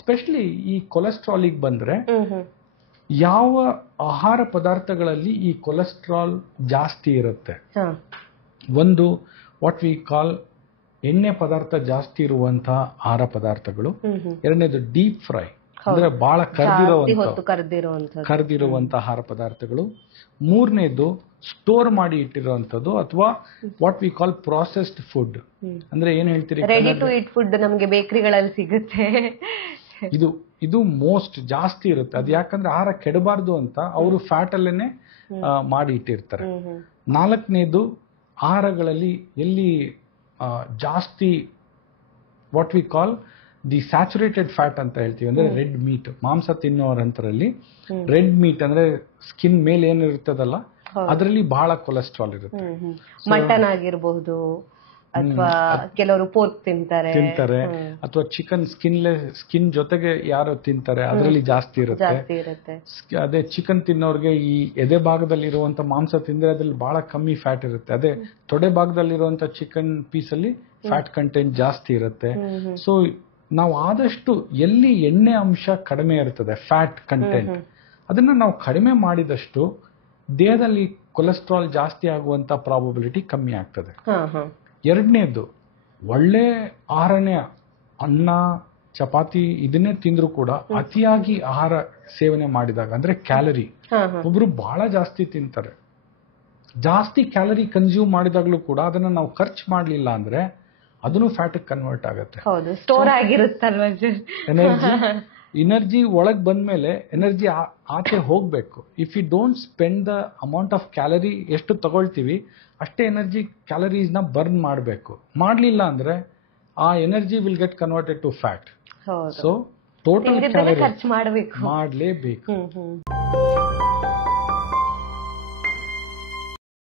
Specially ಈ ಕೊಲೆಸ್ಟ್ರಾಲಿಗೆ ಬಂದ್ರೆ ಯಾವ ಆಹಾರ ಪದಾರ್ಥಗಳಲ್ಲಿ ಈ ಕೊಲೆಸ್ಟ್ರಾಲ್ ಜಾಸ್ತಿ ಇರುತ್ತೆ? ಒಂದು ವಾಟ್ ವಿ ಕಾಲ್ ಎಣ್ಣೆ ಪದಾರ್ಥ ಜಾಸ್ತಿ ಇರುವಂತಹ ಆಹಾರ ಪದಾರ್ಥಗಳು. ಎರಡನೇದು ಡೀಪ್ ಫ್ರೈ ಅಂದ್ರೆ ಬಹಳ ಕರ್ದಿರುವಂತಹ ಆಹಾರ ಪದಾರ್ಥಗಳು. ಮೂರನೇದು ಸ್ಟೋರ್ ಮಾಡಿ ಇಟ್ಟಿರುವಂತದ್ದು ಅಥವಾ what we call processed food. ಅಂದ್ರೆ ಏನ್ ಹೇಳ್ತೀರಿ, ರೆಡಿ ಟು ಈಟ್ ಫುಡ್ ನಮಗೆ ಬೇಕರಿಗಳಲ್ಲಿ ಸಿಗುತ್ತೆ. ಇದು ಮೋಸ್ಟ್ ಜಾಸ್ತಿ ಇರುತ್ತೆ. ಅದು ಯಾಕಂದ್ರೆ ಆಹಾರ ಕೆಡಬಾರ್ದು ಅಂತ ಅವರು ಫ್ಯಾಟ್ ಅಲ್ಲೇನೆ ಮಾಡಿ ಇಟ್ಟಿರ್ತಾರೆ. ನಾಲ್ಕನೇದು ಆಹಾರಗಳಲ್ಲಿ ಎಲ್ಲಿ ಜಾಸ್ತಿ what we call the saturated fat ಅಂತ ಹೇಳ್ತೀವಿ, ಅಂದ್ರೆ ರೆಡ್ ಮೀಟ್, ಮಾಂಸ ತಿನ್ನೋರಂತರಲ್ಲಿ ರೆಡ್ ಮೀಟ್ ಅಂದ್ರೆ ಸ್ಕಿನ್ ಮೇಲೆ ಏನಿರುತ್ತದಲ್ಲ ಅದರಲ್ಲಿ ಬಹಳ ಕೊಲೆಸ್ಟ್ರಾಲ್ ಇರುತ್ತೆ. ಮಟನ್ ಆಗಿರಬಹುದು ಅಥವಾ ಕೆಲವರು ಪೋರ್ಕ್ ತಿಂತಾರೆ, ಅಥವಾ ಚಿಕನ್ ಸ್ಕಿನ್ ಜೊತೆಗೆ ಯಾರು ತಿಂತಾರೆ ಅದರಲ್ಲಿ ಜಾಸ್ತಿ ಇರುತ್ತೆ. ಅದೇ ಚಿಕನ್ ತಿನ್ನೋರ್ಗೆ ಈ ಎದೆ ಭಾಗದಲ್ಲಿ ಇರುವಂತ ಮಾಂಸ ತಿಂದ್ರೆ ಅದ್ರಲ್ಲಿ ಬಹಳ ಕಮ್ಮಿ ಫ್ಯಾಟ್ ಇರುತ್ತೆ. ಅದೇ ತೊಡೆ ಭಾಗದಲ್ಲಿರುವಂತ ಚಿಕನ್ ಪೀಸ್ ಅಲ್ಲಿ ಫ್ಯಾಟ್ ಕಂಟೆಂಟ್ ಜಾಸ್ತಿ ಇರುತ್ತೆ. ಸೊ ನಾವು ಆದಷ್ಟು ಎಲ್ಲಿ ಎಣ್ಣೆ ಅಂಶ ಕಡಿಮೆ ಇರ್ತದೆ, ಫ್ಯಾಟ್ ಕಂಟೆಂಟ್, ಅದನ್ನ ನಾವು ಕಡಿಮೆ ಮಾಡಿದಷ್ಟು ದೇಹದಲ್ಲಿ ಕೊಲೆಸ್ಟ್ರಾಲ್ ಜಾಸ್ತಿ ಆಗುವಂತ ಪ್ರಾಬಬಿಲಿಟಿ ಕಮ್ಮಿ ಆಗ್ತದೆ. ಎರಡನೇದು, ಒಳ್ಳೆ ಆಹಾರನೇ, ಅನ್ನ ಚಪಾತಿ ಇದನ್ನೇ ತಿಂದ್ರು ಕೂಡ ಅತಿಯಾಗಿ ಆಹಾರ ಸೇವನೆ ಮಾಡಿದಾಗ ಅಂದ್ರೆ ಕ್ಯಾಲರಿ, ಒಬ್ರು ಬಹಳ ಜಾಸ್ತಿ ತಿಂತಾರೆ, ಜಾಸ್ತಿ ಕ್ಯಾಲರಿ ಕನ್ಸ್ಯೂಮ್ ಮಾಡಿದಾಗ್ಲೂ ಕೂಡ ಅದನ್ನ ನಾವು ಖರ್ಚು ಮಾಡ್ಲಿಲ್ಲ ಅಂದ್ರೆ ಅದನ್ನು ಫ್ಯಾಟ್ ಕನ್ವರ್ಟ್ ಆಗುತ್ತೆ. ಸ್ಟೋರ್ ಆಗಿರುತ್ತಲ್ವ ಎನರ್ಜಿ ಒಳಗ್ ಬಂದ್ಮೇಲೆ ಎನರ್ಜಿ ಆಚೆ ಹೋಗ್ಬೇಕು. If you don't spend the amount of calorie ಎಷ್ಟು ತಗೊಳ್ತೀವಿ ಅಷ್ಟೇ ಎನರ್ಜಿ ಕ್ಯಾಲರೀಸ್ ನ ಬರ್ನ್ ಮಾಡಬೇಕು. ಮಾಡ್ಲಿಲ್ಲ ಅಂದ್ರೆ ಆ energy will get converted to fat. So total calorie ಮಾಡಲೇಬೇಕು.